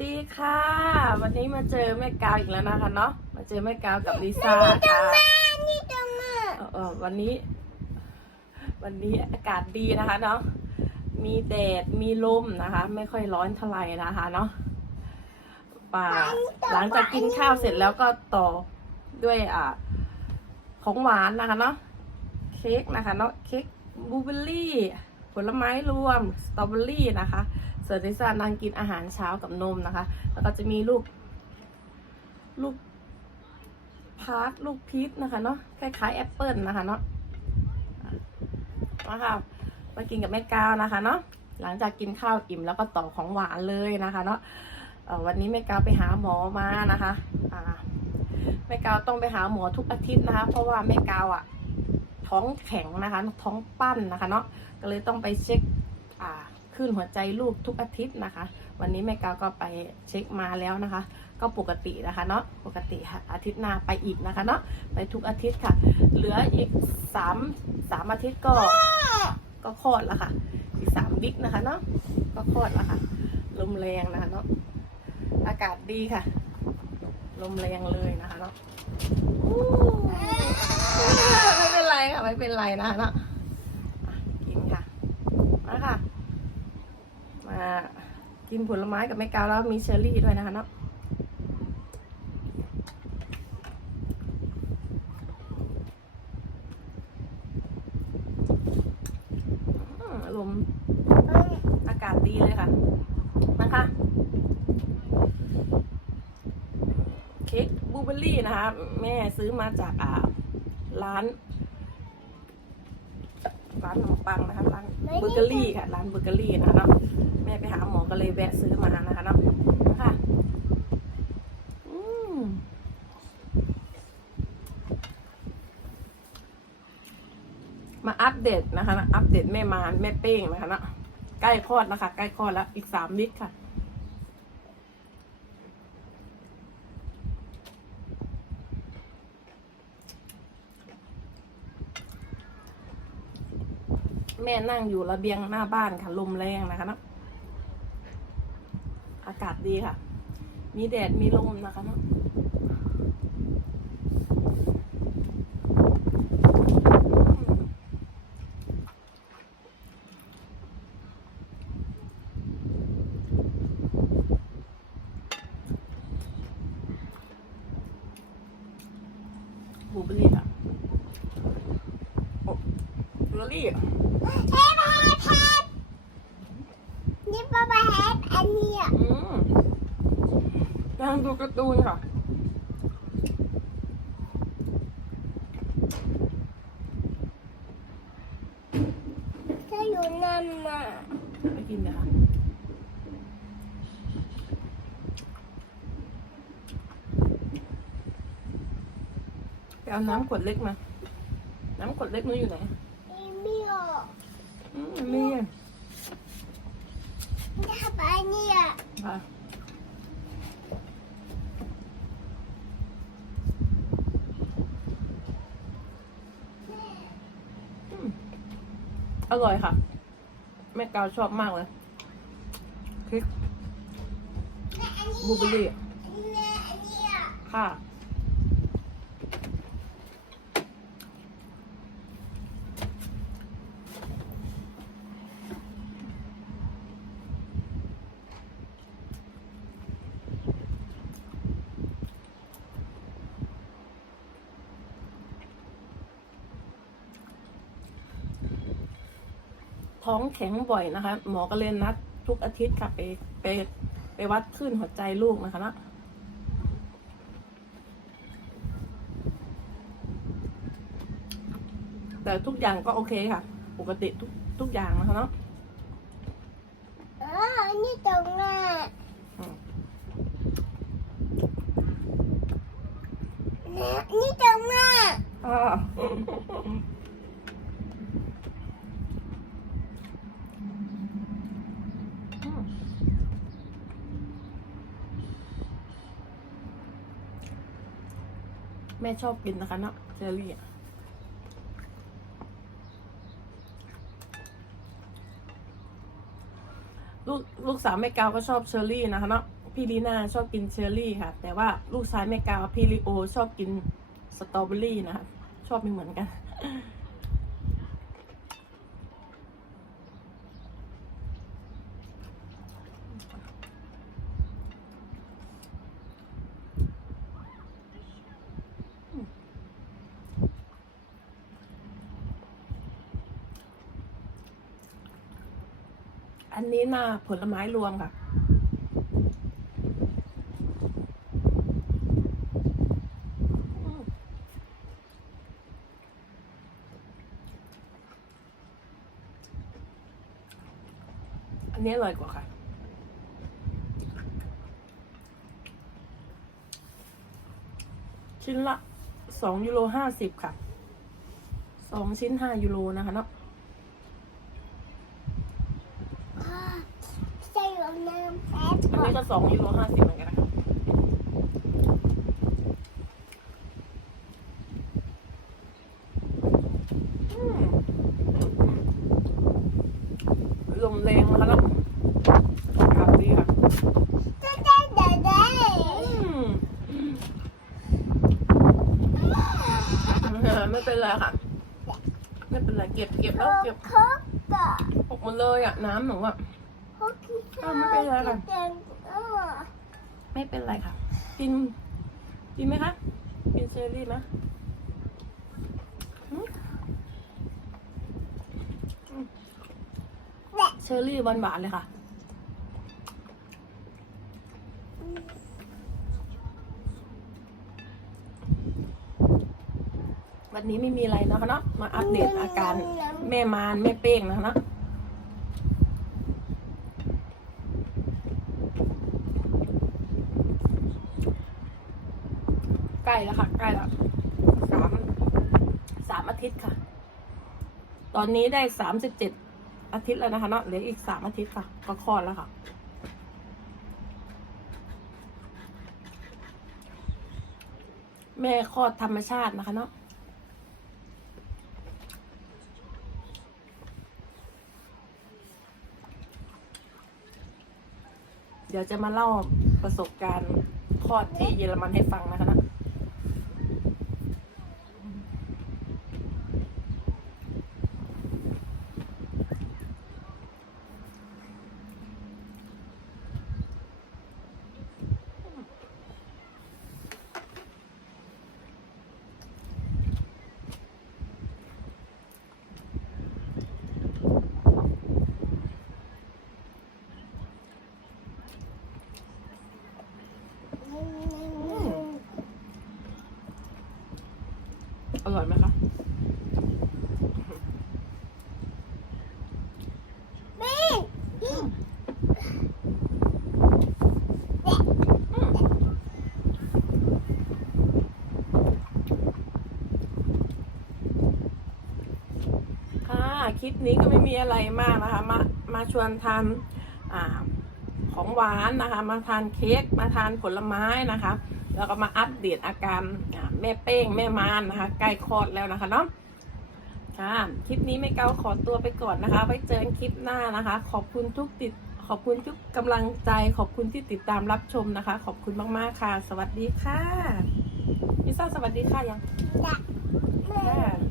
ดีค่ะ วันนี้มาเจอแม่กาวอีกแล้วนะคะเนาะมาเจอแม่กาวกับลิซ่าค่ะนี่ตรงมาเอ่อเอ่อวันนี้ วันนี้อากาศดีนะคะเนาะมีแดดมีลมนะคะ ไม่ค่อยร้อนเท่าไหร่นะคะเนาะป่าหลังจากกินข้าวเสร็จแล้วก็ต่อด้วยอ่าของหวานนะคะเนาะเค้กนะคะเนาะเค้กบลูเบอร์รี่ ผลไม้รวมสตรอเบอรี่นะคะ ส่วนลิซ่านางกินอาหารเช้ากับนมนะคะ แล้วก็จะมีลูก ลูกพาร์ทลูกพีชนะคะเนาะคล้ายๆแอปเปิลนะคะเนาะมาค่ะมากินกับแม่กาวนะคะเนาะหลังจากกินข้าวอิ่มแล้วก็ต่อของหวานเลยนะคะ เนาะวันนี้แม่กาวไปหาหมอมานะคะแม่กาวต้องไปหาหมอทุกอาทิตย์นะคะ เพราะว่าแม่กาวอะ ท้องแข็งนะคะ ท้องปั้นนะคะเนาะก็เลยต้องไปเช็คอ่าขึ้นหัวใจลูกทุกอาทิตย์นะคะ วันนี้แม่กาวก็ไปเช็คมาแล้วนะคะ ก็ปกตินะคะเนาะปกติค่ะอาทิตย์หน้าไปอีกนะคะเนาะไปทุกอาทิตย์ค่ะ เหลืออีกสามสามอาทิตย์ก็ก็คลอดแล้วค่ะ อีกสามบิ๊กนะคะเนาะก็คลอดแล้วค่ะ ลมแรงนะคะเนาะอากาศดีค่ะ ลมแรงเลยนะคะเนาะ ค่ะ ไม่เป็นไรนะนะอะกินค่ะ มาค่ะ มากินผลไม้กับแม่กาวแล้วมีเชอร์รี่ด้วยนะคะเนาะอืมลมอากาศดีเลยค่ะ นะคะเค้กบูเบอร์รี่นะคะ แม่ซื้อมาจากร้าน ร้านขนมปังนะคะร้านเบเกอรี่ค่ะ ร้านเบเกอรี่นะคะเนาะแม่ไปหาหมอก็เลยแวะซื้อมานะคะเนาะค่ะอืมมาอัปเดตนะคะนะอัปเดตแม่มารแม่เป้งนะคะนะใกล้คลอดนะคะ ใกล้คลอดแล้วอีกสามวิคค่ะ แม่นั่งอยู่ระเบียงหน้าบ้านค่ะลมแรงนะคะนะอากาศดีค่ะ มีแดดมีลมนะคะนะบูเบอรี่ค่ะโอ้บลูเบอร์รี่อะ เฮ้ยพาพานี่ป้าป้าแฮปอันนี้อะอืมนั่งดูการ์ตูนค่ะ ถ้าอยู่นั่นน่ะไปกินเลยค่ะไปเอาน้ำขวดเล็กมา น้ำขวดเล็กนู้นอยู่ไหนอีมิโออื มมีอะจะทำอันนี้อะค่ะอืมอร่อยค่ะ แม่กาวชอบมากเลยพริกและอันนี้บลูเบอร์รี่อะและอันนี้อะค่ะ ท้องแข็งบ่อยนะคะ หมอก็เลยนัดทุกอาทิตย์ค่ะไปไปไปวัดขึ้นหัวใจลูกนะคะนะแต่ทุกอย่างก็โอเคค่ะ ปกติทุกทุกอย่างนะคะเนาะเอออันนี้ตรงน่ะอืมและนี่ตรงน่ะอ่า แม่ชอบกินนะคะเนาะเชอรี่อะลูกลูกสาวแม่กาวก็ชอบเชอรี่นะคะเนาะพี่ลีน่าชอบกินเชอร์รี่ค่ะ แต่ว่าลูกชายแม่กาวพี่ลีโอชอบกินสตรอเบอรี่นะคะ ชอบไม่เหมือนกัน อันนี้น่าผลไม้รวมค่ะ อันนี้อร่อยกว่าค่ะชิ้นละสองยูโรห้าสิบค่ะสองชิ้นห้ายูโรนะคะเนาะ พ่อใส่ลงน้ำแป๊บ อั นนี้ก็สองยูโรห้าสิบเหมือนกันนะคะอืมลมแรงนะคะแล้วอากาศดีค่ะจะได้เดี๋ยวได้อืมไม่เป็นไรค่ะ ไม่เป็นไรเก็บเก็บแล้วเก็บครบต่อออกหมดเลยอะน้ำหนูอะครบที่อ้าวไม่เป็นไรค่ะเดินอ้อ ไม่เป็นไรค่ะ กิน กินไหมคะ กินเชอร์รี่ไหมเชอร์รี่หวานๆเลยค่ะ วันนี้ไม่มีอะไรนะคะเนาะ มาอัปเดตอาการแม่มารแม่เป้งนะคะเนาะ ล้แล้วค่ะ ใกล้แล้วสามสามอาทิตย์ค่ะ ตอนนี้ได้สามสิบเจ็ดอาทิตย์แล้วนะคะเนาะเหลืออีกสามอาทิตย์ค่ะ ก็คลอดแล้วค่ะแม่คลอดธรรมชาตินะคะเนาะเดี๋ยวจะมาเล่าประสบการณ์คลอดที่เยอรมันให้ฟังนะคะนะ อร่อยไหมคะค่ะคลิปนี้ก็ไม่มีอะไรมากนะคะ มา มาชวนทานอของหวานนะคะ มาทานเค้ก มาทานผลไม้นะคะ แล้วก็มาอัปเดตอาการ แม่เป้งแม่มานนะคะใกล้คลอดแล้วนะคะเนาะค่ะคลิปนี้ไม่เกาขอตัวไปก่อนนะคะ ไว้เจอกันคลิปหน้านะคะ ขอบคุณทุกติด ขอบคุณทุกกำลังใจ ขอบคุณที่ติดตามรับชมนะคะ ขอบคุณมากๆค่ะ สวัสดีค่ะพิซซ่าสวัสดีค่ะยังนะ